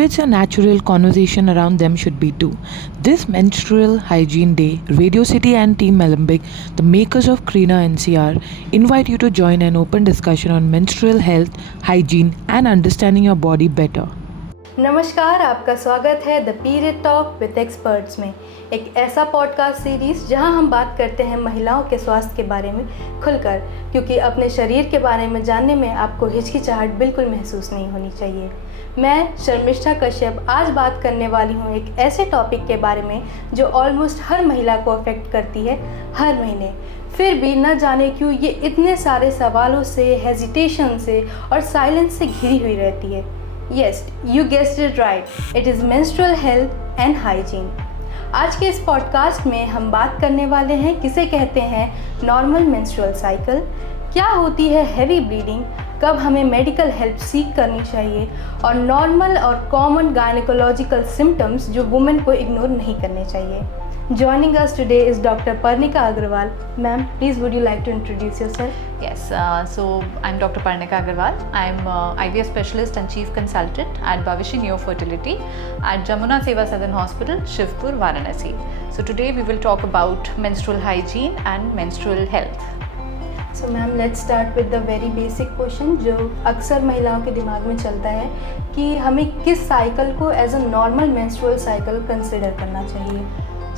Periods are natural, conversation around them should be too. This Menstrual Hygiene Day, Radio City and Team Alembic, the makers of Krina NCR, invite you to join an open discussion on menstrual health, hygiene, and understanding your body better. नमस्कार, आपका स्वागत है the period talk with experts में, एक ऐसा podcast series जहां हम बात करते हैं महिलाओं के स्वास्थ्य के बारे में खुलकर, क्योंकि अपने शरीर के बारे में जानने में आपको हिचकिचाहट बिल्कुल महसूस नहीं होनी चाहिए। मैं शर्मिष्ठा कश्यप आज बात करने वाली हूं एक ऐसे टॉपिक के बारे में जो ऑलमोस्ट हर महिला को अफेक्ट करती है हर महीने। फिर भी न जाने क्यों ये इतने सारे सवालों से, हेजिटेशन से और साइलेंस से घिरी हुई रहती है। Yes, you guessed it right. It is menstrual health and hygiene. आज के इस पॉडकास्ट में हम बात करने वाले हैं किसे कहते हैं नॉर्मल मेंस्ट्रुअल साइकिल, क्या होती है हैवी ब्लीडिंग, कब हमें मेडिकल हेल्प सीख करनी चाहिए और नॉर्मल और कॉमन गायनेकोलॉजिकल सिम्टम्स जो वुमेन को इग्नोर नहीं करने चाहिए। Joining us today is Dr. Parnika Agrawal. Ma'am, please would you like to introduce yourself? Yes, so I'm Dr. Parnika Agrawal. I'm IVF specialist and chief consultant at Bhavishi Neo Fertility at Jamuna Seva Southern Hospital, Shivpur, Varanasi. So today we will talk about menstrual hygiene and menstrual health. So ma'am, let's start with the very basic question जो अक्सर महिलाओं के दिमाग में चलता है कि हमें किस साइकिल को as a normal menstrual cycle consider करना चाहिए।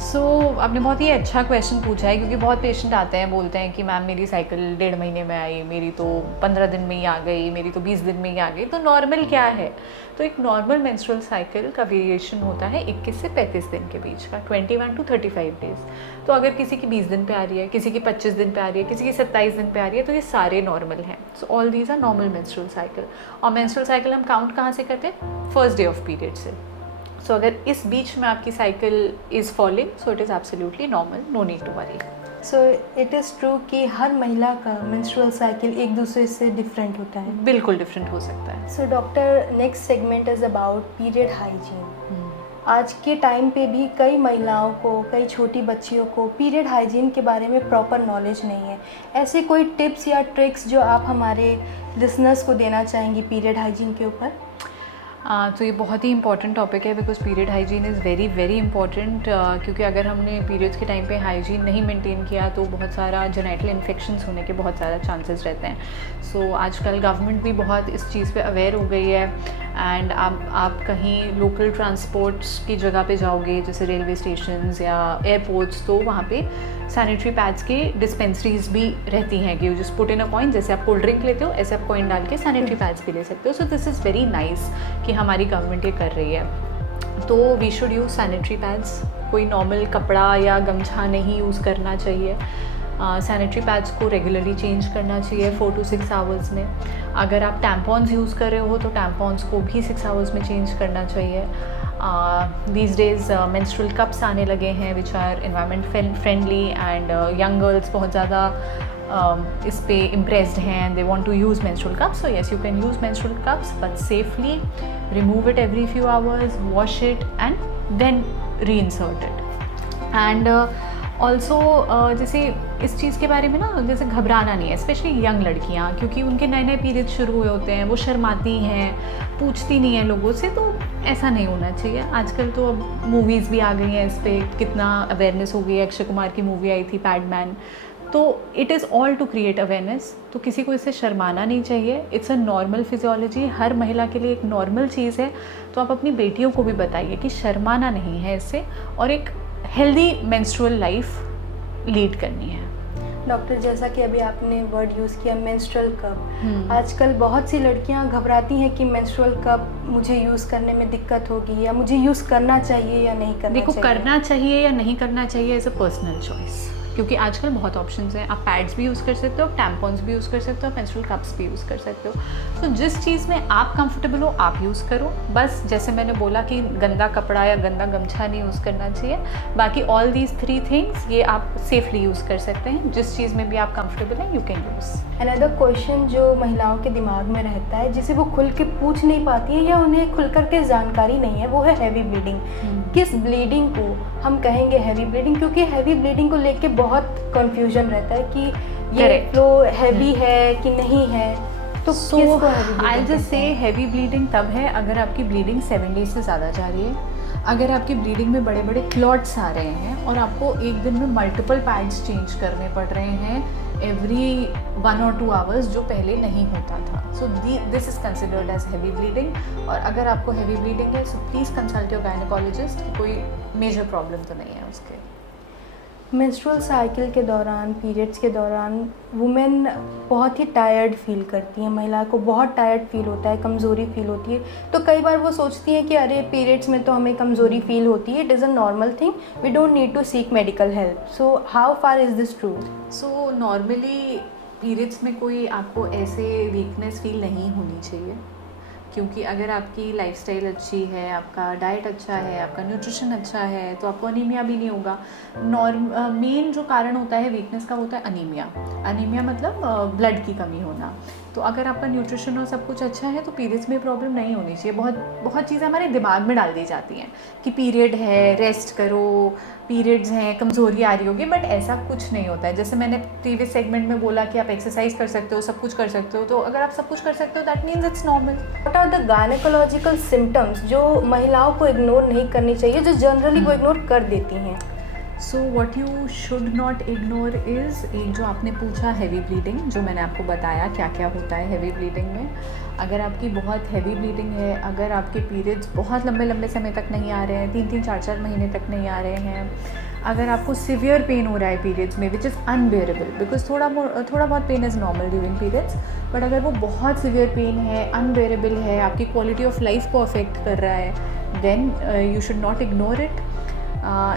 आपने बहुत ही अच्छा क्वेश्चन पूछा है, क्योंकि बहुत पेशेंट आते हैं, बोलते हैं कि मैम मेरी साइकिल 1.5 महीने में आई, मेरी तो 15 दिन में ही आ गई, मेरी तो 20 दिन में ही आ गई, तो नॉर्मल क्या है। तो एक नॉर्मल मेंस्ट्रुअल साइकिल का वेरिएशन होता है 21 से 35 दिन के बीच का, 21 to 35 डेज। तो अगर किसी की 20 दिन पे आ रही है, किसी की 25 दिन पे आ रही है, किसी की 27 दिन पे आ रही है, तो ये सारे नॉर्मल हैं। So all these are normal menstrual cycle. और मेंस्ट्रुअल साइकिल हम काउंट कहाँ से करते हैं? फर्स्ट डे ऑफ पीरियड से। सो अगर इस बीच में आपकी cycle is falling, so it is absolutely normal, no need to worry. So it is true कि हर महिला का मेंस्ट्रुअल साइकिल एक दूसरे से डिफरेंट होता है। बिल्कुल डिफरेंट हो सकता है। So doctor, next segment is about period hygiene. आज के टाइम पे भी कई महिलाओं को, कई छोटी बच्चियों को पीरियड हाइजीन के बारे में प्रॉपर नॉलेज नहीं है। ऐसे कोई टिप्स या ट्रिक्स जो आप हमारे लिसनर्स को देना चाहेंगी पीरियड हाइजीन के ऊपर? तो ये बहुत ही इंपॉर्टेंट टॉपिक है, because period hygiene is very very important. क्योंकि अगर हमने पीरियड्स के टाइम पे हाइजीन नहीं मेंटेन किया तो बहुत सारा जेनेटल इन्फेक्शंस होने के बहुत ज़्यादा चांसेस रहते हैं। सो आजकल गवर्नमेंट भी बहुत इस चीज़ पे अवेयर हो गई है। एंड आप कहीं लोकल ट्रांसपोर्ट्स की जगह पे जाओगे, जैसे रेलवे स्टेशंस या एयरपोर्ट्स, तो वहाँ पे सैनिटरी पैड्स की डिस्पेंसरीज भी रहती हैं कि you just put in a coin, jैसे आप कोल्ड ड्रिंक लेते हो ऐसे आप कॉइन डाल के सैनिटरी पैड्स भी ले सकते हो। So this is very nice कि हमारी गवर्नमेंट ये कर रही है। तो we should use sanitary pads, कोई नॉर्मल कपड़ा या गमछा नहीं यूज़ करना चाहिए। सैनिटरी पैड्स को रेगुलरली चेंज करना चाहिए 4 to 6 आवर्स में। अगर आप टैम्पॉन्स यूज़ कर रहे हो तो टैम्पॉन्स को भी 6 आवर्स में चेंज करना चाहिए। दीज डेज मेंस्ट्रुअल कप्स आने लगे हैं which are environment friendly and young girls बहुत ज़्यादा इस पे इम्प्रेस्ड हैं, they want to use menstrual cups. So yes, you can use menstrual cups but safely, remove it every few hours, wash it and then reinsert it. And also जैसे इस चीज़ के बारे में ना, जैसे घबराना नहीं है, स्पेशली यंग लड़कियाँ, क्योंकि उनके नए नए पीरियड शुरू हुए होते हैं, वो शर्माती हैं, पूछती नहीं हैं लोगों से, तो ऐसा नहीं होना चाहिए। आजकल तो अब मूवीज़ भी आ गई हैं इस पर, कितना अवेयरनेस हो गई है। अक्षय कुमार की मूवी आई थी पैडमैन, तो it is all to create awareness. तो किसी को इससे शर्माना नहीं चाहिए। इट्स अ नॉर्मल फिजियोलॉजी, हर महिला के लिए एक नॉर्मल चीज़ है। तो आप अपनी बेटियों को भी बताइए कि शर्माना नहीं है इससे, और एक हेल्दी मेंस्ट्रुअल लाइफ लीड करनी है। डॉक्टर, जैसा कि अभी आपने वर्ड यूज़ किया मेंस्ट्रुअल कप, आजकल बहुत सी लड़कियां घबराती हैं कि मेंस्ट्रुअल कप मुझे यूज़ करने में दिक्कत होगी, या मुझे यूज़ करना चाहिए या नहीं करना चाहिए। देखो, करना चाहिए या नहीं करना चाहिए इज़ अ पर्सनल चॉइस, क्योंकि आजकल बहुत ऑप्शंस हैं। आप पैड्स भी यूज़ कर सकते हो, टैम्पॉन्स भी यूज़ कर सकते हो, मेंस्ट्रुअल कप्स भी यूज़ कर सकते हो। तो जिस चीज़ में आप कंफर्टेबल हो आप यूज़ करो। बस जैसे मैंने बोला कि गंदा कपड़ा या गंदा गमछा नहीं यूज़ करना चाहिए। बाकी ऑल दीज 3 थिंग्स ये आप सेफली यूज़ कर सकते हैं। जिस चीज़ में भी आप कंफर्टेबल हैं, you can use. Another question जो महिलाओं के दिमाग में रहता है, जिसे वो खुल के पूछ नहीं पाती है या उन्हें खुल कर के जानकारी नहीं है, वो है हैवी ब्लीडिंग। किस ब्लीडिंग को हम कहेंगे हैवी ब्लीडिंग? क्योंकि हैवी ब्लीडिंग को लेके बहुत कंफ्यूजन रहता है कि ये फ्लो हैवी है कि नहीं है। तो सो किसको heavy bleeding आई जस्ट कहते से हैं? हैवी ब्लीडिंग तब है अगर आपकी ब्लीडिंग 7 डेज से ज़्यादा जा रही है, अगर आपकी ब्लीडिंग में बड़े बड़े क्लॉट्स आ रहे हैं और आपको एक दिन में मल्टीपल पैड्स चेंज करने पड़ रहे हैं एवरी 1 or 2 आवर्स, जो पहले नहीं होता था. So this is considered as heavy bleeding. और अगर आपको हैवी ब्लीडिंग है so please consult your gynaecologist. कोई मेजर प्रॉब्लम तो नहीं है उसके. मेंस्ट्रुअल साइकिल के दौरान, पीरियड्स के दौरान वुमेन बहुत ही टायर्ड फील करती हैं, महिला को बहुत टायर्ड फील होता है, कमज़ोरी फील होती है. तो कई बार वो सोचती हैं कि अरे पीरियड्स में तो हमें कमज़ोरी फील होती है, it is a normal thing, we don't need to seek medical help. So how far is this true? So normally periods में कोई आपको ऐसे वीकनेस फील नहीं होनी चाहिए, क्योंकि अगर आपकी लाइफस्टाइल अच्छी है, आपका डाइट अच्छा है, आपका न्यूट्रिशन अच्छा है, तो आपको अनीमिया भी नहीं होगा. मेन जो कारण होता है वीकनेस का होता है अनीमिया. अनीमिया मतलब ब्लड की कमी होना. तो अगर आपका न्यूट्रिशन और सब कुछ अच्छा है तो पीरियड्स में प्रॉब्लम नहीं होनी चाहिए. बहुत चीज़ें हमारे दिमाग में डाल दी जाती हैं कि पीरियड है, रेस्ट करो, पीरियड्स हैं, कमज़ोरी आ रही होगी, बट ऐसा कुछ नहीं होता है. जैसे मैंने प्रीवियस सेगमेंट में बोला कि आप एक्सरसाइज कर सकते हो, सब कुछ कर सकते हो, तो अगर आप सब कुछ कर सकते हो that means it's normal. What are the gynaecological symptoms जो महिलाओं को इग्नोर नहीं करनी चाहिए, जो जनरली वो इग्नोर कर देती हैं? So what you should not ignore is, एक जो आपने पूछा हैवी ब्लीडिंग, जो मैंने आपको बताया क्या क्या होता है हैवी ब्लीडिंग में. अगर आपकी बहुत हैवी ब्लीडिंग है, अगर आपके पीरियड्स बहुत लंबे लंबे समय तक नहीं आ रहे हैं, 3-3, 4-4 महीने तक नहीं आ रहे हैं, अगर आपको सिवियर पेन हो रहा है पीरियड्स में विच इज़ अनबेरेबल, बिकॉज थोड़ा बहुत pain is normal during periods, but अगर वो बहुत सिवियर पेन है, अनबेरेबल है, आपकी क्वालिटी ऑफ लाइफ को अफेक्ट कर रहा है, then you should not ignore it.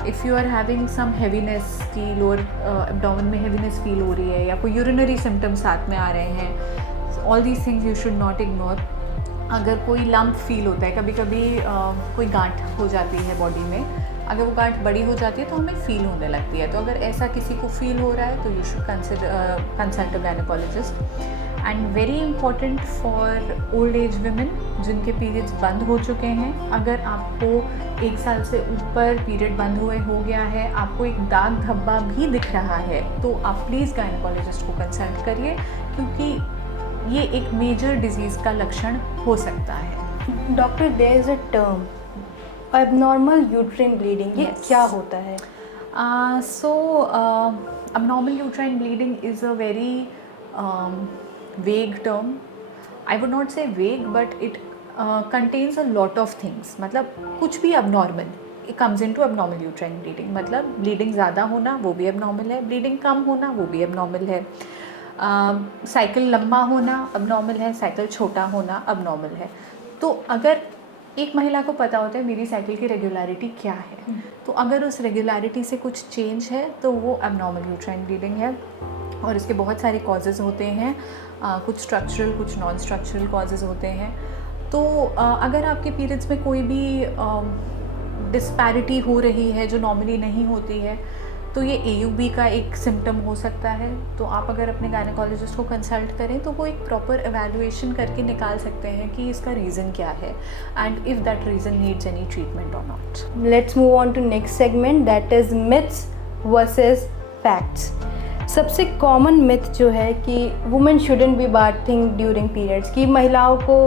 If you are having some heaviness की लोअर एब्डोमेन में हैवीनेस फील हो रही है, या कोई यूरिनरी सिम्टम्स साथ में आ रहे हैं, all these things you should not ignore. अगर कोई लंप फील होता है, कभी कभी कोई गांठ हो जाती है बॉडी में, अगर वो गांठ बड़ी हो जाती है तो हमें फील होने लगती है, तो अगर ऐसा किसी को फील हो रहा है तो you should consult a gynaecologist. And very important for old age women जिनके पीरियड्स बंद हो चुके हैं, अगर आपको 1 साल से ऊपर पीरियड बंद हुए हो गया है, आपको एक दाग धब्बा भी दिख रहा है, तो आप प्लीज़ गायनेकोलॉजिस्ट को कंसल्ट करिए, क्योंकि ये एक मेजर डिजीज़ का लक्षण हो सकता है. Doctor, there is a term abnormal uterine bleeding, ये Yes. क्या होता है? So abnormal uterine bleeding is a very vague term. I would not say vague, but it contains a lot of things. मतलब कुछ भी abnormal it comes into abnormal uterine bleeding. मतलब bleeding ज़्यादा होना वो भी abnormal है, bleeding कम होना वो भी abnormal है, साइकिल लंबा होना abnormal है, साइकिल छोटा होना abnormal है. तो अगर एक महिला को पता होता है मेरी साइकिल की रेगुलरिटी क्या है, तो अगर उस रेगुलरिटी से कुछ चेंज है तो वो एबनॉर्मल यूट्राइन ब्लीडिंग है. और इसके बहुत सारे कॉजेज़ होते हैं, कुछ स्ट्रक्चरल कुछ नॉन स्ट्रक्चरल कॉजेज़ होते हैं. तो अगर आपके पीरियड्स में कोई भी डिस्पैरिटी हो रही है जो नॉर्मली नहीं होती है, तो ये AUB का एक सिम्टम हो सकता है. तो आप अगर अपने गायनेकोलॉजिस्ट को कंसल्ट करें तो वो एक प्रॉपर एवेल्युएशन करके निकाल सकते हैं कि इसका रीज़न क्या है, and if that reason needs any treatment और not. Let's move on to next segment, that is myths versus facts. सबसे कॉमन मिथ जो है कि women shouldn't be bathing during periods, कि महिलाओं को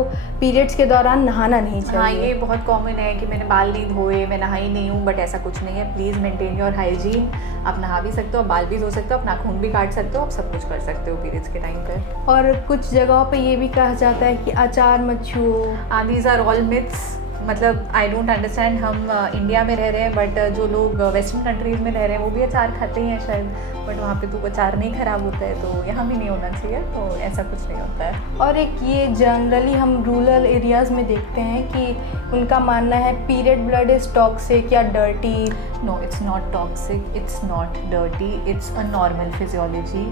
पीरियड्स के दौरान नहाना नहीं चाहिए. हाँ, ये बहुत कॉमन है कि मैंने बाल नहीं धोए, मैं नहाई नहीं हूँ, बट ऐसा कुछ नहीं है. Please maintain your hygiene. आप नहा भी सकते हो, बाल भी धो सकते हो, आप नाखून भी काट सकते हो, आप सब कुछ कर सकते हो पीरियड्स के टाइम पे. और कुछ जगहों पे ये भी कहा जाता है कि अचार मत छुओ. These are all myths. मतलब आई डोंट अंडरस्टैंड, हम इंडिया में रह रहे हैं, बट जो लोग वेस्टर्न कंट्रीज़ में रह रहे हैं वो भी अचार खाते ही हैं शायद, बट वहाँ पे तो अचार नहीं ख़राब होता है, तो यहाँ भी नहीं होना चाहिए. तो ऐसा कुछ नहीं होता है. और एक ये जनरली हम रूरल एरियाज़ में देखते हैं कि उनका मानना है पीरियड ब्लड इज़ टॉक्सिक या dirty. No, it's not toxic, it's not dirty, it's a normal physiology.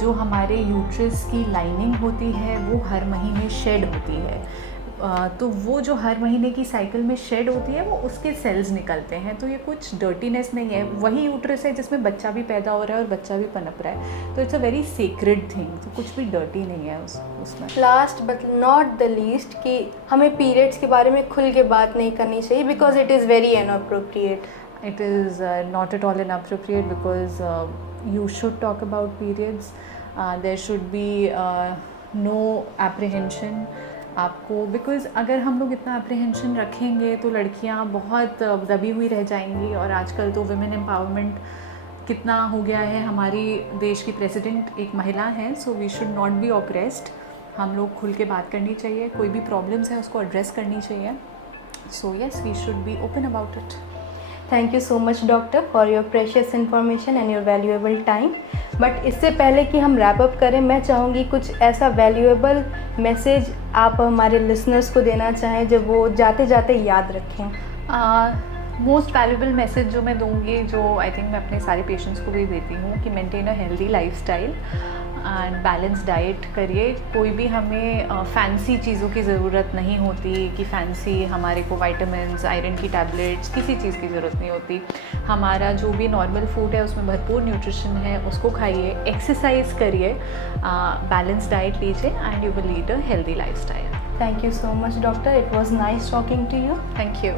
जो हमारे यूट्रस की लाइनिंग होती है वो हर महीने शेड होती है, तो वो जो हर महीने की साइकिल में शेड होती है वो उसके सेल्स निकलते हैं. तो ये कुछ डर्टीनेस नहीं है. वही यूट्रस है जिसमें बच्चा भी पैदा हो रहा है और बच्चा भी पनप रहा है, तो it's a very secret thing. तो कुछ भी डर्टी नहीं है उसमें. Last but not the least कि हमें पीरियड्स के बारे में खुल के बात नहीं करनी चाहिए because it is very inappropriate. It is not at all inappropriate because you should talk about periods. There should be no apprehension आपको, बिकॉज़ अगर हम लोग इतना एप्रीहेंशन रखेंगे तो लड़कियां बहुत दबी हुई रह जाएंगी। और आजकल तो वुमेन एम्पावरमेंट कितना हो गया है, हमारी देश की प्रेसिडेंट एक महिला हैं, so we should not be oppressed. हम लोग खुल के बात करनी चाहिए, कोई भी प्रॉब्लम्स है उसको एड्रेस करनी चाहिए। So yes, we should be open about it. Thank you so much doctor for your precious information and your valuable time. But इससे पहले कि हम रैप अप करें, मैं चाहूँगी कुछ ऐसा वैल्यूएबल मैसेज आप हमारे लिसनर्स को देना चाहें जो वो जाते जाते याद रखें। मोस्ट वैल्यूबल मैसेज जो मैं दूंगी, जो आई थिंक मैं अपने सारे पेशेंट्स को भी देती हूँ, कि maintain a healthy lifestyle and balance diet करिए। कोई भी हमें फैंसी चीज़ों की ज़रूरत नहीं होती, कि फैंसी हमारे को विटामिन्स, आयरन की टैबलेट्स, किसी चीज़ की ज़रूरत नहीं होती। हमारा जो भी नॉर्मल फूड है उसमें भरपूर न्यूट्रिशन है, उसको खाइए, एक्सरसाइज करिए, बैलेंस डाइट लीजिए and you will lead a healthy lifestyle. Thank you so much doctor, it was nice talking to you. Thank you.